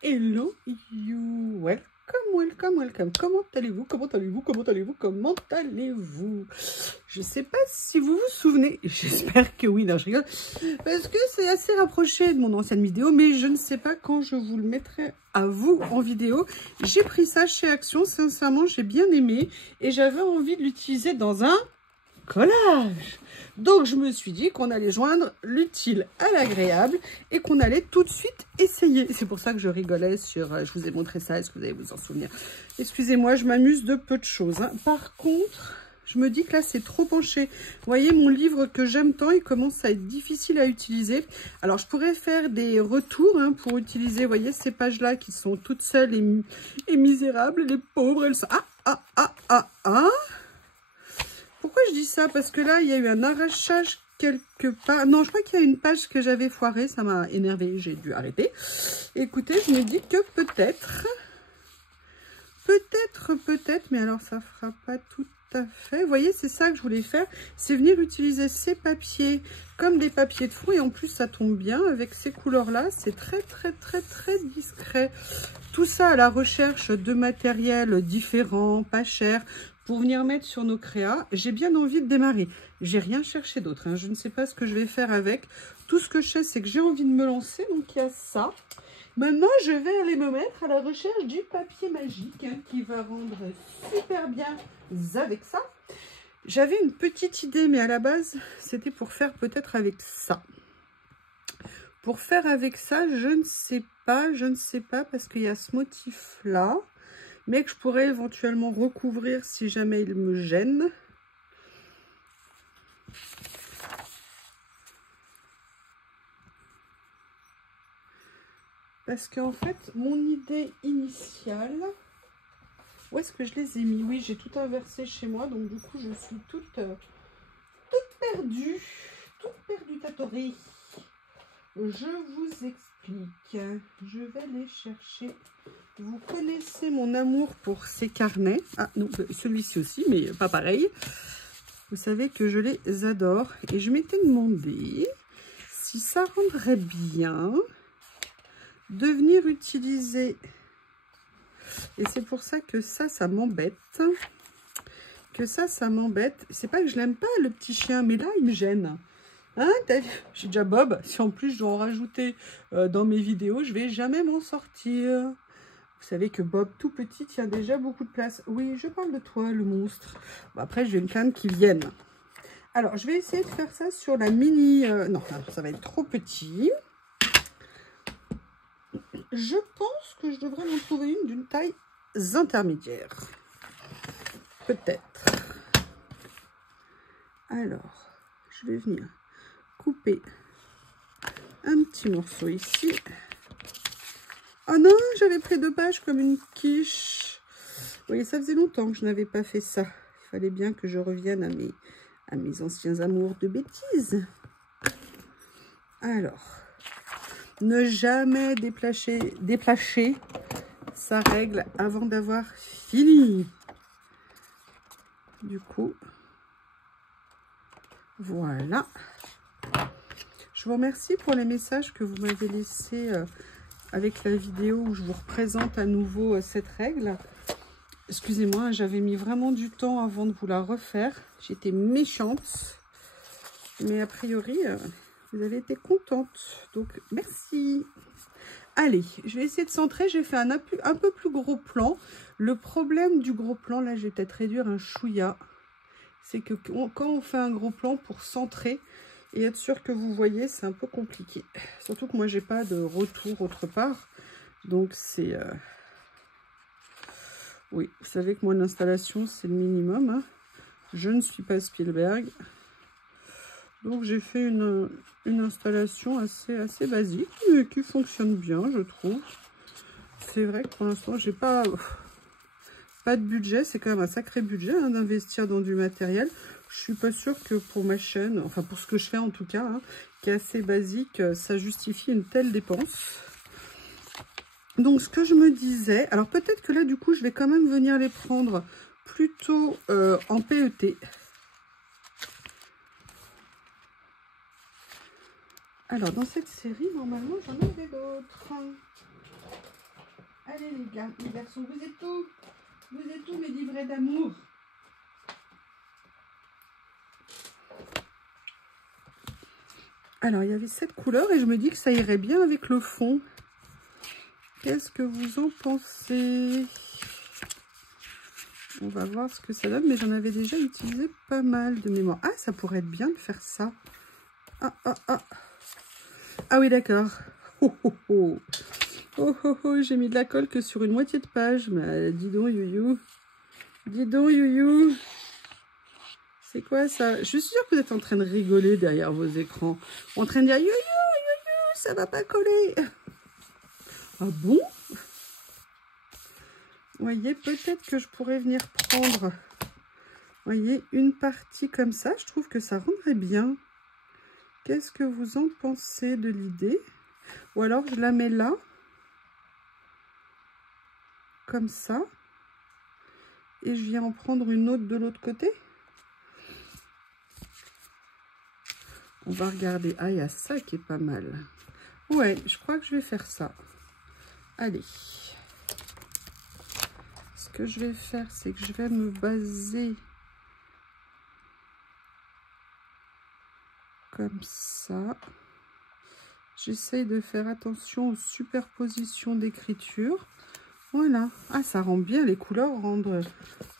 Hello you, welcome. Comment allez-vous? Je sais pas si vous vous souvenez, j'espère que oui, non je rigole, parce que c'est assez rapproché de mon ancienne vidéo, mais je ne sais pas quand je vous le mettrai à vous en vidéo. J'ai pris ça chez Action, sincèrement j'ai bien aimé, et j'avais envie de l'utiliser dans un collage. Donc je me suis dit qu'on allait joindre l'utile à l'agréable et qu'on allait tout de suite essayer. C'est pour ça que je rigolais sur... je vous ai montré ça, est-ce que vous allez vous en souvenir? Excusez-moi, je m'amuse de peu de choses, hein. Par contre, je me dis que là c'est trop penché. Vous voyez, mon livre que j'aime tant, il commence à être difficile à utiliser. Alors je pourrais faire des retours, hein, pour utiliser, vous voyez, ces pages-là qui sont toutes seules et misérables. Les pauvres, elles sont... Pourquoi je dis ça? Parce que là, il y a eu un arrachage quelque part. Non, je crois qu'il y a une page que j'avais foirée. Ça m'a énervé. J'ai dû arrêter. Écoutez, je me dis que peut-être, mais alors ça fera pas tout à fait. Vous voyez, c'est ça que je voulais faire. C'est venir utiliser ces papiers comme des papiers de fond. Et en plus, ça tombe bien avec ces couleurs-là. C'est très discret. Tout ça à la recherche de matériel différent, pas cher, pour venir mettre sur nos créas. J'ai bien envie de démarrer. J'ai rien cherché d'autre, hein. Je ne sais pas ce que je vais faire avec. Tout ce que je sais, c'est que j'ai envie de me lancer. Donc, il y a ça. Maintenant, je vais aller me mettre à la recherche du papier magique, hein, qui va rendre super bien avec ça. J'avais une petite idée, mais à la base, c'était pour faire peut-être avec ça. Pour faire avec ça, je ne sais pas, parce qu'il y a ce motif-là, mais que je pourrais éventuellement recouvrir si jamais il me gêne. Parce qu'en fait, mon idée initiale... Où est-ce que je les ai mis? Oui, j'ai tout inversé chez moi, donc du coup, je suis toute perdue. Tatorée. Je vous explique. Je vais les chercher. Vous connaissez mon amour pour ces carnets. Ah non, celui-ci aussi, mais pas pareil. Vous savez que je les adore. Et je m'étais demandé si ça rendrait bien de venir utiliser... Et c'est pour ça que ça m'embête. Ça m'embête. C'est pas que je l'aime pas, le petit chien, mais là, il me gêne. Hein, j'ai déjà Bob. Si en plus je dois en rajouter dans mes vidéos, je vais jamais m'en sortir. Vous savez que Bob, tout petit, tient déjà beaucoup de place. Oui, je parle de toi, le monstre. Bon, après, je vais me plaindre qu'il vienne. Alors, je vais essayer de faire ça sur la mini... non, ça va être trop petit. Je pense que je devrais en trouver une d'une taille intermédiaire. Peut-être. Alors, je vais venir couper un petit morceau ici. Oh non, j'avais pris 2 pages comme une quiche. Vous voyez, ça faisait longtemps que je n'avais pas fait ça. Il fallait bien que je revienne à mes anciens amours de bêtises. Alors, ne jamais déplacher sa règle avant d'avoir fini. Du coup, voilà. Je vous remercie pour les messages que vous m'avez laissés avec la vidéo où je vous représente à nouveau cette règle. Excusez-moi, j'avais mis vraiment du temps avant de vous la refaire. J'étais méchante. Mais a priori, vous avez été contente. Donc, merci. Allez, je vais essayer de centrer. J'ai fait un peu plus gros plan. Le problème du gros plan, là, je vais peut-être réduire un chouïa. C'est que quand on fait un gros plan pour centrer et être sûr que vous voyez, c'est un peu compliqué. Surtout que moi, j'ai pas de retour autre part. Donc, c'est... Oui, vous savez que moi, l'installation, c'est le minimum, hein. Je ne suis pas Spielberg. Donc, j'ai fait une installation assez basique, mais qui fonctionne bien, je trouve. C'est vrai que pour l'instant, j'ai pas de budget. C'est quand même un sacré budget, hein, d'investir dans du matériel. Je suis pas sûre que pour ma chaîne, enfin pour ce que je fais en tout cas, hein, qui est assez basique, ça justifie une telle dépense. Donc, ce que je me disais... Alors, peut-être que là, du coup, je vais quand même venir les prendre plutôt en PET. Alors, dans cette série, normalement, j'en avais d'autres. les garçons, vous êtes où? Vous êtes où mes livrets d'amour? Alors, il y avait cette couleur et je me dis que ça irait bien avec le fond. Qu'est-ce que vous en pensez? On va voir ce que ça donne, mais j'en avais déjà utilisé pas mal de mémoire. Ah, ça pourrait être bien de faire ça. Ah, ah, ah. Ah oui, d'accord. Oh, oh, oh. Oh, oh, oh, j'ai mis de la colle que sur une moitié de page. Mais dis donc, Youyou. Dis donc, Youyou. C'est quoi ça? Je suis sûre que vous êtes en train de rigoler derrière vos écrans. En train de dire, Youyou, Youyou, ça va pas coller. Ah bon? Vous voyez, peut-être que je pourrais venir prendre, voyez, une partie comme ça. Je trouve que ça rendrait bien. Qu'est-ce que vous en pensez de l'idée? Ou alors, je la mets là. Comme ça. Et je viens en prendre une autre de l'autre côté. On va regarder. Ah, il y a ça qui est pas mal. Ouais, je crois que je vais faire ça. Allez. Ce que je vais faire, c'est que je vais me baser comme ça. J'essaye de faire attention aux superpositions d'écriture. Voilà. Ah, ça rend bien. Les couleurs rendent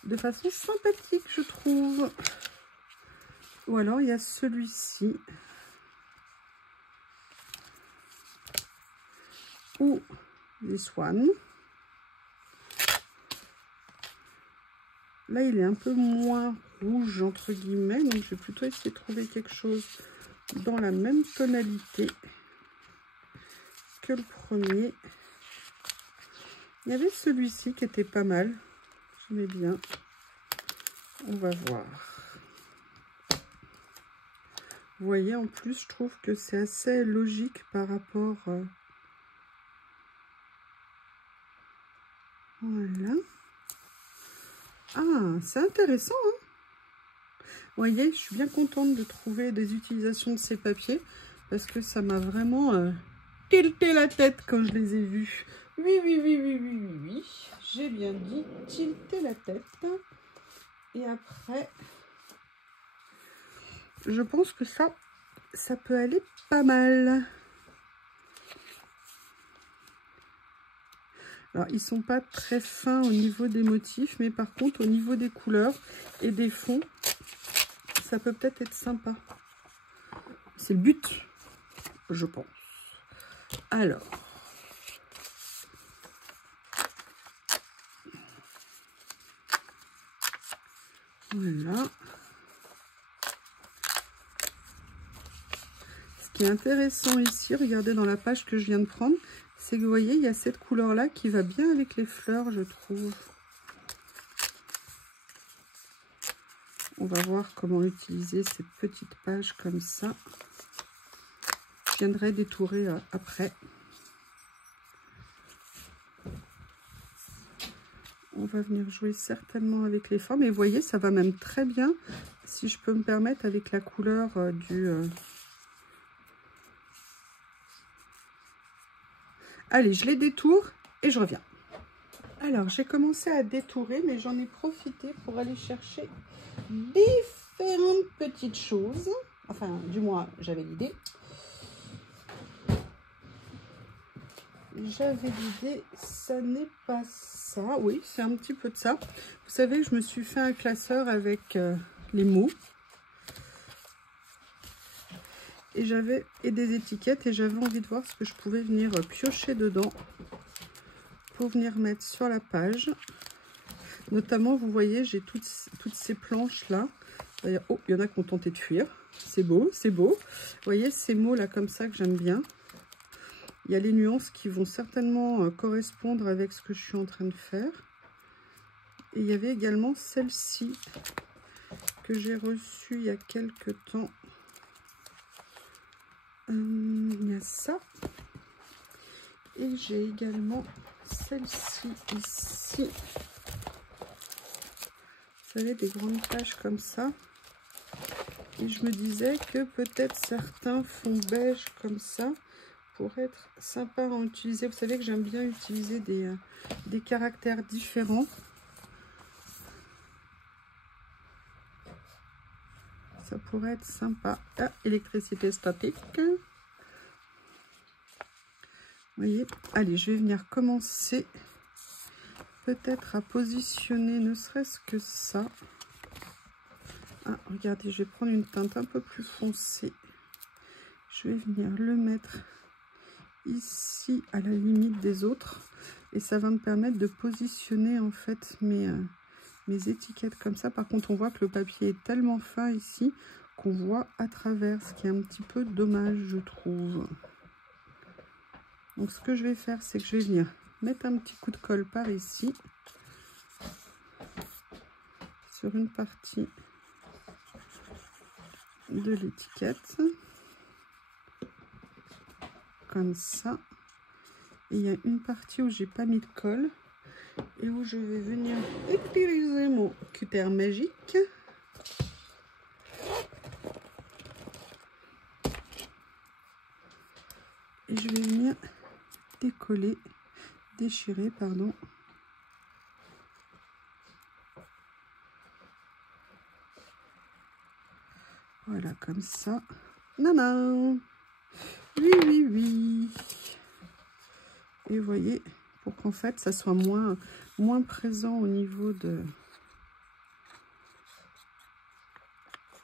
de façon sympathique, je trouve. Ou alors, il y a celui-ci. Ou this one. Là, il est un peu moins rouge, entre guillemets. Donc, je vais plutôt essayer de trouver quelque chose dans la même tonalité que le premier. Il y avait celui-ci qui était pas mal. J'aimais bien. On va voir. Vous voyez, en plus, je trouve que c'est assez logique par rapport... Voilà. Ah, c'est intéressant, hein? Vous voyez, je suis bien contente de trouver des utilisations de ces papiers parce que ça m'a vraiment tilté la tête quand je les ai vus. Oui, oui, oui, oui, oui, oui, oui. J'ai bien dit tilter la tête. Et après, je pense que ça peut aller pas mal. Alors, ils sont pas très fins au niveau des motifs, mais par contre, au niveau des couleurs et des fonds, ça peut peut-être être sympa. C'est le but, je pense. Alors, voilà. Ce qui est intéressant ici, regardez dans la page que je viens de prendre, c'est que vous voyez, il y a cette couleur-là qui va bien avec les fleurs, je trouve. On va voir comment utiliser ces petites pages comme ça. Je viendrai détourer après. On va venir jouer certainement avec les formes. Et vous voyez, ça va même très bien, si je peux me permettre, avec la couleur du... Allez, je les détourne et je reviens. Alors, j'ai commencé à détourer, mais j'en ai profité pour aller chercher différentes petites choses. Enfin, du moins, j'avais l'idée. J'avais l'idée, ça n'est pas ça. Oui, c'est un petit peu de ça. Vous savez, je me suis fait un classeur avec les mots. Et des étiquettes. Et j'avais envie de voir ce que je pouvais venir piocher dedans pour venir mettre sur la page. Notamment, vous voyez, j'ai toutes ces planches-là. Oh, il y en a qui ont tenté de fuir. C'est beau, c'est beau. Vous voyez, ces mots-là comme ça que j'aime bien. Il y a les nuances qui vont certainement correspondre avec ce que je suis en train de faire. Et il y avait également celle-ci que j'ai reçue il y a quelques temps. Il y a ça. Et j'ai également celle-ci ici. Vous savez, des grandes pages comme ça. Et je me disais que peut-être certains fonds beige comme ça pourrait être sympa à utiliser. Vous savez que j'aime bien utiliser des caractères différents. Ça pourrait être sympa. Ah, électricité statique. Vous voyez, allez, je vais venir commencer peut-être à positionner ne serait-ce que ça. Ah, regardez, je vais prendre une teinte un peu plus foncée. Je vais venir le mettre ici à la limite des autres. Et ça va me permettre de positionner en fait mes étiquettes comme ça. Par contre, on voit que le papier est tellement fin ici qu'on voit à travers, ce qui est un petit peu dommage, je trouve. Donc ce que je vais faire, c'est que je vais venir mettre un petit coup de colle par ici sur une partie de l'étiquette comme ça, et il y a une partie où j'ai pas mis de colle et où je vais venir utiliser mon cutter magique et je vais venir déchirer pardon. Voilà, comme ça. Non. Oui. Et vous voyez, pour qu'en fait, ça soit moins présent au niveau de...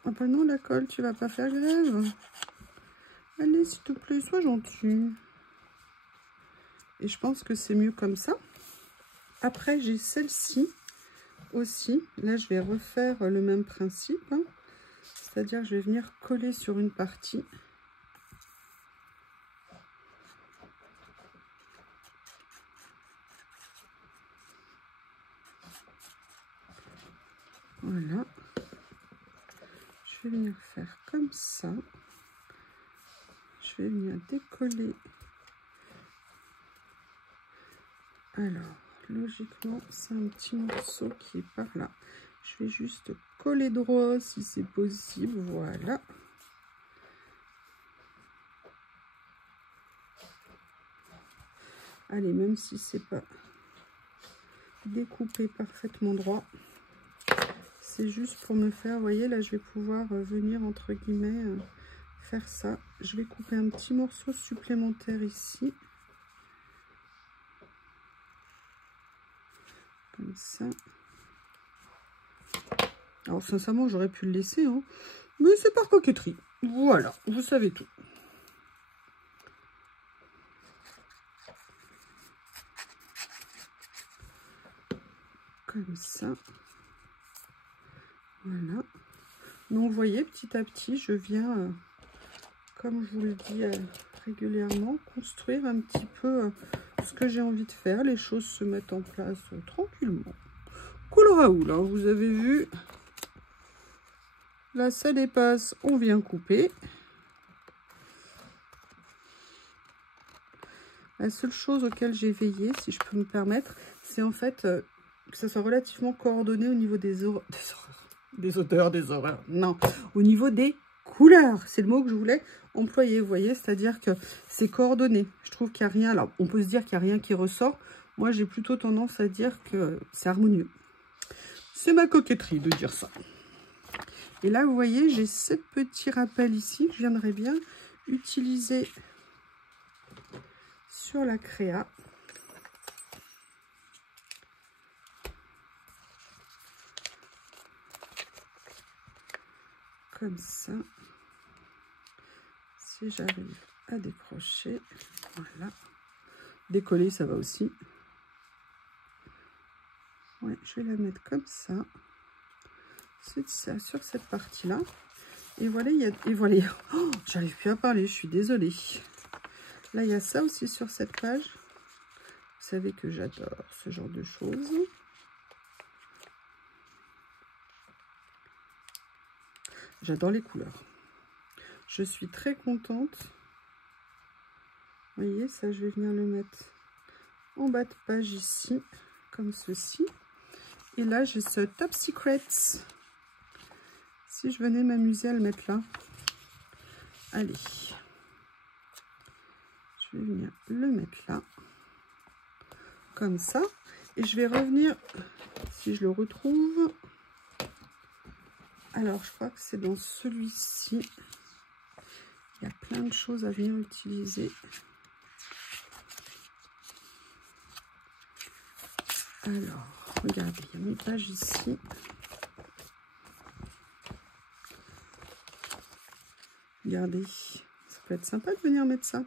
Ah bah non, la colle, tu vas pas faire grève. Allez, s'il te plaît, sois gentil. Et je pense que c'est mieux comme ça. Après, j'ai celle-ci aussi. Là, je vais refaire le même principe. Hein. C'est-à-dire, je vais venir coller sur une partie. Voilà. Je vais venir faire comme ça. Je vais venir décoller. Alors, logiquement, c'est un petit morceau qui est par là. Je vais juste coller droit si c'est possible. Voilà. Allez, même si c'est pas découpé parfaitement droit, c'est juste pour me faire, vous voyez, là, je vais pouvoir venir, entre guillemets, faire ça. Je vais couper un petit morceau supplémentaire ici. Comme ça. Alors, sincèrement, j'aurais pu le laisser, hein, mais c'est par coquetterie. Voilà, vous savez tout. Comme ça. Voilà. Donc, vous voyez, petit à petit, je viens, comme je vous le dis régulièrement, construire un petit peu ce que j'ai envie de faire. Les choses se mettent en place tranquillement. Cool Raoul, hein, vous avez vu. Là, ça dépasse, on vient couper. La seule chose auquel j'ai veillé, si je peux me permettre, c'est en fait que ça soit relativement coordonné au niveau des horreurs. Non, au niveau des couleurs. C'est le mot que je voulais employer, vous voyez, c'est-à-dire que c'est coordonné. Je trouve qu'il n'y a rien. Alors, on peut se dire qu'il n'y a rien qui ressort. Moi, j'ai plutôt tendance à dire que c'est harmonieux. C'est ma coquetterie de dire ça. Et là, vous voyez, j'ai ce petit rappel ici que je viendrais bien utiliser sur la créa. Comme ça. Si j'arrive à décrocher, voilà. Décoller, ça va aussi. Ouais, je vais la mettre comme ça. C'est ça, sur cette partie-là. Et voilà, oh, j'arrive plus à parler, je suis désolée. Là, il y a ça aussi sur cette page. Vous savez que j'adore ce genre de choses. J'adore les couleurs. Je suis très contente. Vous voyez, ça, je vais venir le mettre en bas de page ici, comme ceci. Et là, j'ai ce Top Secrets. Si je venais m'amuser à le mettre là. Allez. Je Je vais venir le mettre là, comme ça. Et je vais revenir, si je le retrouve. Alors, je crois que c'est dans celui-ci. Il y a plein de choses à venir utiliser. Alors, regardez, il y a mes pages ici. Regardez, ça peut être sympa de venir mettre ça.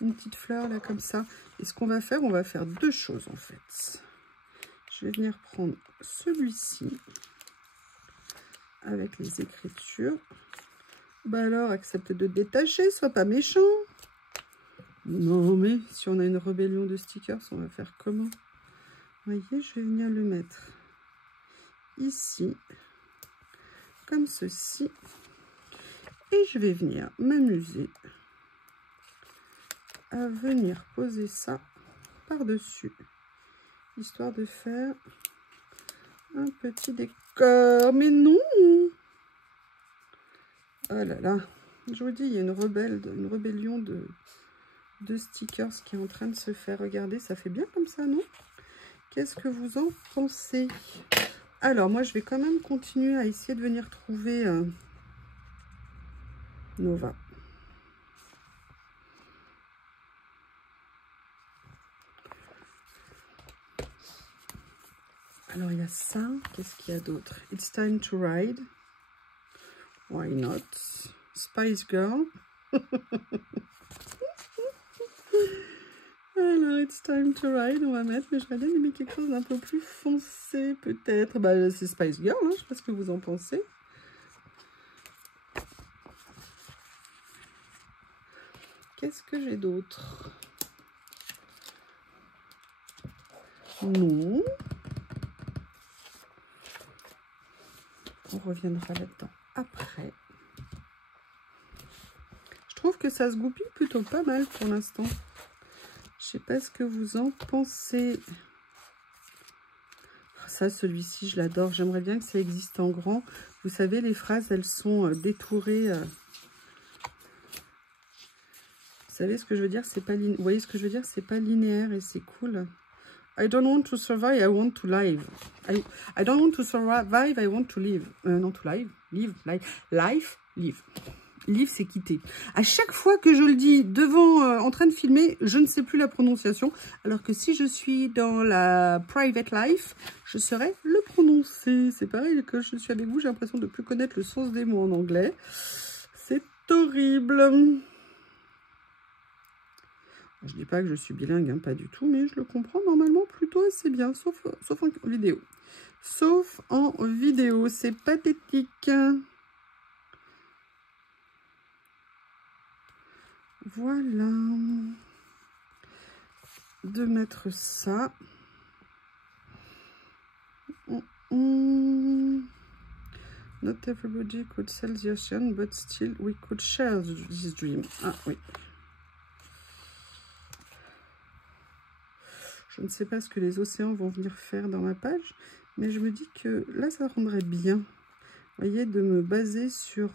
Une petite fleur là comme ça. Et ce qu'on va faire, on va faire deux choses en fait. Je vais venir prendre celui-ci avec les écritures. Bah alors, accepte de détacher, sois pas méchant. Non mais, si on a une rébellion de stickers, on va faire comment? Vous voyez, je vais venir le mettre ici, comme ceci. Et je vais venir m'amuser à venir poser ça par-dessus, histoire de faire un petit décor. Mais non! Oh là là, je vous dis, il y a une rébellion de stickers qui est en train de se faire. Regardez, ça fait bien comme ça, non? Qu'est-ce que vous en pensez? Alors, moi, je vais quand même continuer à essayer de venir trouver Nova. Alors, il y a ça. Qu'est-ce qu'il y a d'autre? It's time to ride. Why not? Spice Girl. Alors, it's time to ride, on va mettre, mais j'aurais bien aimé quelque chose d'un peu plus foncé, peut-être. Bah, c'est Spice Girl, hein, je sais pas ce que vous en pensez. Qu'est-ce que j'ai d'autre? Non. On reviendra là-dedans après. Je trouve que ça se goupille plutôt pas mal pour l'instant. Je sais pas ce que vous en pensez. Ça, celui-ci, je l'adore. J'aimerais bien que ça existe en grand. Vous savez, les phrases, elles sont détourées. Vous savez ce que je veux dire? C'est pas Vous voyez ce que je veux dire? C'est pas linéaire et c'est cool. I don't want to survive, I want to live. I don't want to survive, I want to live. Non, to live. Live, life, live. Live, c'est quitter. À chaque fois que je le dis devant, en train de filmer, je ne sais plus la prononciation. Alors que si je suis dans la private life, je saurais le prononcer. C'est pareil, quand je suis avec vous, j'ai l'impression de ne plus connaître le sens des mots en anglais. C'est horrible. Je dis pas que je suis bilingue, hein, pas du tout, mais je le comprends normalement plutôt assez bien, sauf en vidéo. Sauf en vidéo, c'est pathétique. Voilà. De mettre ça. Not everybody could sell the ocean, but still we could share this dream. Ah oui. Je ne sais pas ce que les océans vont venir faire dans ma page, mais je me dis que là, ça rendrait bien. Vous voyez, de me baser sur...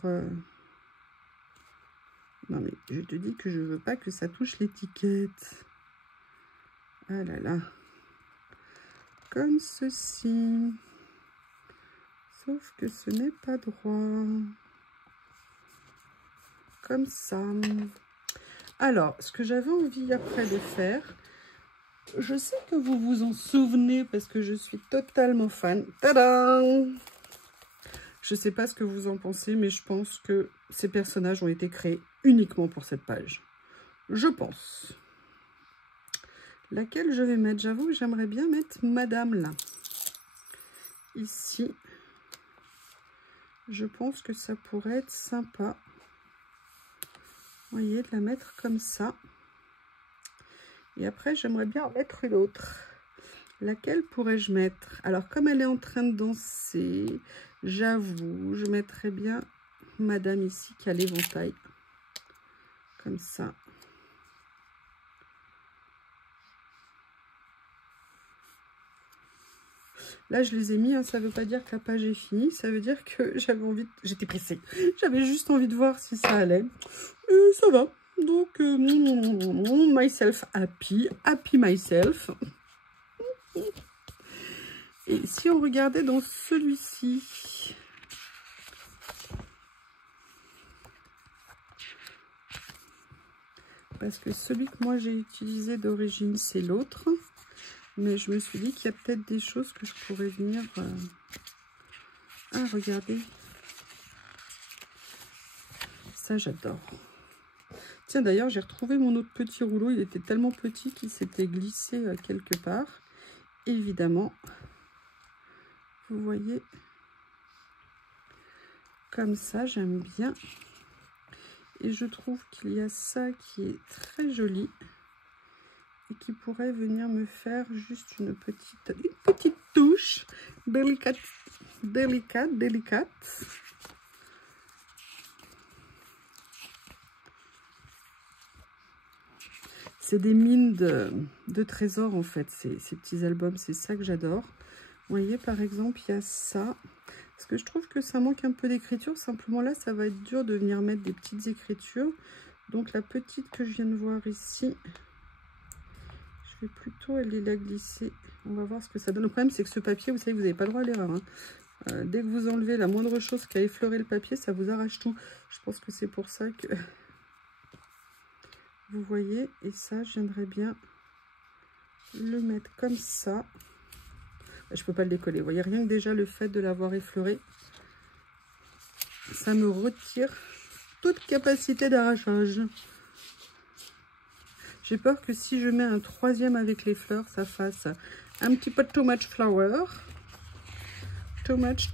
Non, mais je te dis que je veux pas que ça touche l'étiquette. Ah là là. Comme ceci. Sauf que ce n'est pas droit. Comme ça. Alors, ce que j'avais envie après de faire... Je sais que vous vous en souvenez parce que je suis totalement fan. Tadam! Je ne sais pas ce que vous en pensez, mais je pense que ces personnages ont été créés uniquement pour cette page. Je pense. Laquelle je vais mettre? J'avoue que j'aimerais bien mettre Madame là. Ici. Je pense que ça pourrait être sympa. Vous voyez, de la mettre comme ça. Et après, j'aimerais bien en mettre une autre. Laquelle pourrais-je mettre? Alors, comme elle est en train de danser, j'avoue, je mettrais bien Madame ici qui a l'éventail. Comme ça. Là, je les ai mis, hein, ça ne veut pas dire que la page est finie. Ça veut dire que j'avais envie... J'étais pressée. J'avais juste envie de voir si ça allait. Et ça va. Donc, myself happy, happy myself. Et si on regardait dans celui-ci, parce que celui que moi j'ai utilisé d'origine, c'est l'autre. Mais je me suis dit qu'il y a peut-être des choses que je pourrais venir... Ah, regardez. Ça, j'adore. Tiens, d'ailleurs, j'ai retrouvé mon autre petit rouleau. Il était tellement petit qu'il s'était glissé quelque part. Évidemment, vous voyez, comme ça, j'aime bien. Et je trouve qu'il y a ça qui est très joli et qui pourrait venir me faire juste une petite touche délicate. C'est des mines de trésors en fait, ces petits albums, c'est ça que j'adore. Vous voyez par exemple, il y a ça. Parce que je trouve que ça manque un peu d'écriture. Simplement là, ça va être dur de venir mettre des petites écritures. Donc la petite que je viens de voir ici, je vais plutôt aller la glisser. On va voir ce que ça donne. Le problème, c'est que ce papier, vous savez, vous n'avez pas le droit à l'erreur. Hein. Dès que vous enlevez la moindre chose qui a effleuré le papier, ça vous arrache tout. Je pense que c'est pour ça que... Vous voyez, et ça, j'aimerais bien le mettre comme ça. Je peux pas le décoller. Vous voyez, rien que déjà le fait de l'avoir effleuré, ça me retire toute capacité d'arrachage. J'ai peur que si je mets un troisième avec les fleurs, ça fasse un petit peu too much flower. Too much.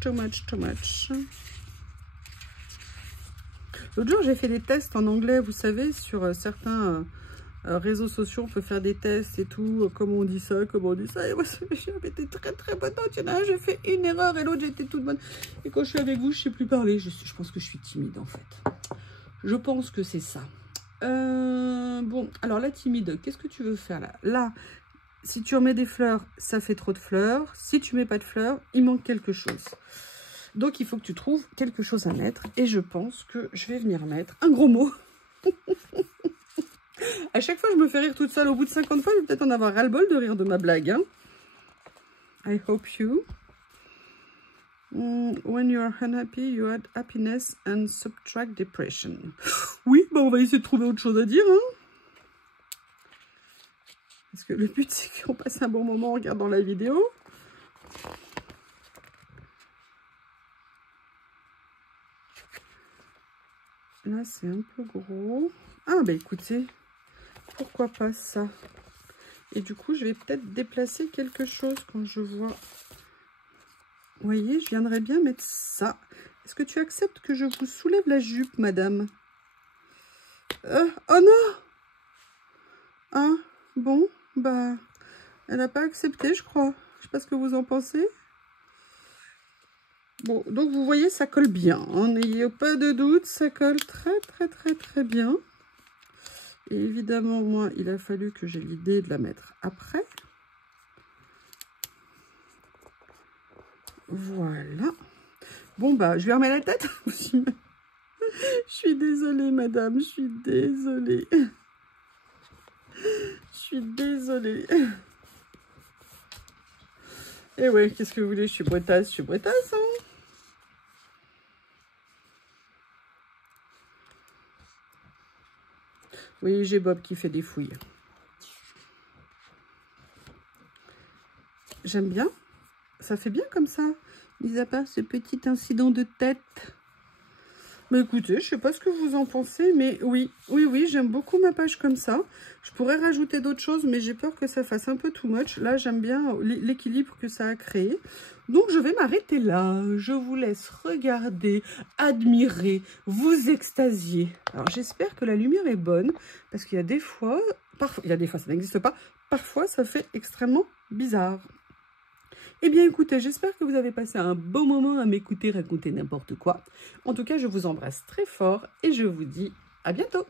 L'autre jour, j'ai fait des tests en anglais, vous savez, sur certains réseaux sociaux, on peut faire des tests et tout, comment on dit ça, et moi, j'avais été très bonne. Il y en a un, j'ai fait une erreur, et l'autre, j'étais toute bonne. Et quand je suis avec vous, je ne sais plus parler, je pense que je suis timide, en fait. Je pense que c'est ça. Bon, alors la timide, qu'est-ce que tu veux faire là? Là, si tu remets des fleurs, ça fait trop de fleurs. Si tu mets pas de fleurs, il manque quelque chose. Donc, il faut que tu trouves quelque chose à mettre. Et je pense que je vais venir mettre un gros mot. À chaque fois, je me fais rire toute seule. Au bout de 50 fois, je vais peut-être en avoir ras-le-bol de rire de ma blague. Hein. I hope you. When you are unhappy, you add happiness and subtract depression. Oui, bah on va essayer de trouver autre chose à dire. Hein. Parce que le but, c'est qu'on passe un bon moment en regardant la vidéo. Là, c'est un peu gros. Ah, bah écoutez, pourquoi pas ça? Et du coup, je vais peut-être déplacer quelque chose quand je vois. Vous voyez, je viendrais bien mettre ça. Est-ce que tu acceptes que je vous soulève la jupe, madame? Oh non! Ah, bon, bah, elle n'a pas accepté, je crois. Je sais pas ce que vous en pensez. Bon, donc vous voyez, ça colle bien. N'ayez pas de doute, ça colle très bien. Et évidemment, moi, il a fallu que j'ai l'idée de la mettre après. Voilà. Bon, bah, je vais remettre la tête. Je suis désolée, madame, je suis désolée. Je suis désolée. Et ouais, qu'est-ce que vous voulez, je suis bretasse, hein. Oui, j'ai Bob qui fait des fouilles. J'aime bien. Ça fait bien comme ça. Mis à part ce petit incident de tête. Mais écoutez, je sais pas ce que vous en pensez, mais oui, j'aime beaucoup ma page comme ça. Je pourrais rajouter d'autres choses, mais j'ai peur que ça fasse un peu too much. Là, j'aime bien l'équilibre que ça a créé. Donc, je vais m'arrêter là. Je vous laisse regarder, admirer, vous extasier. Alors, j'espère que la lumière est bonne, parce qu'il y a des fois, ça n'existe pas, parfois, ça fait extrêmement bizarre. Eh bien, écoutez, j'espère que vous avez passé un bon moment à m'écouter raconter n'importe quoi. En tout cas, je vous embrasse très fort et je vous dis à bientôt.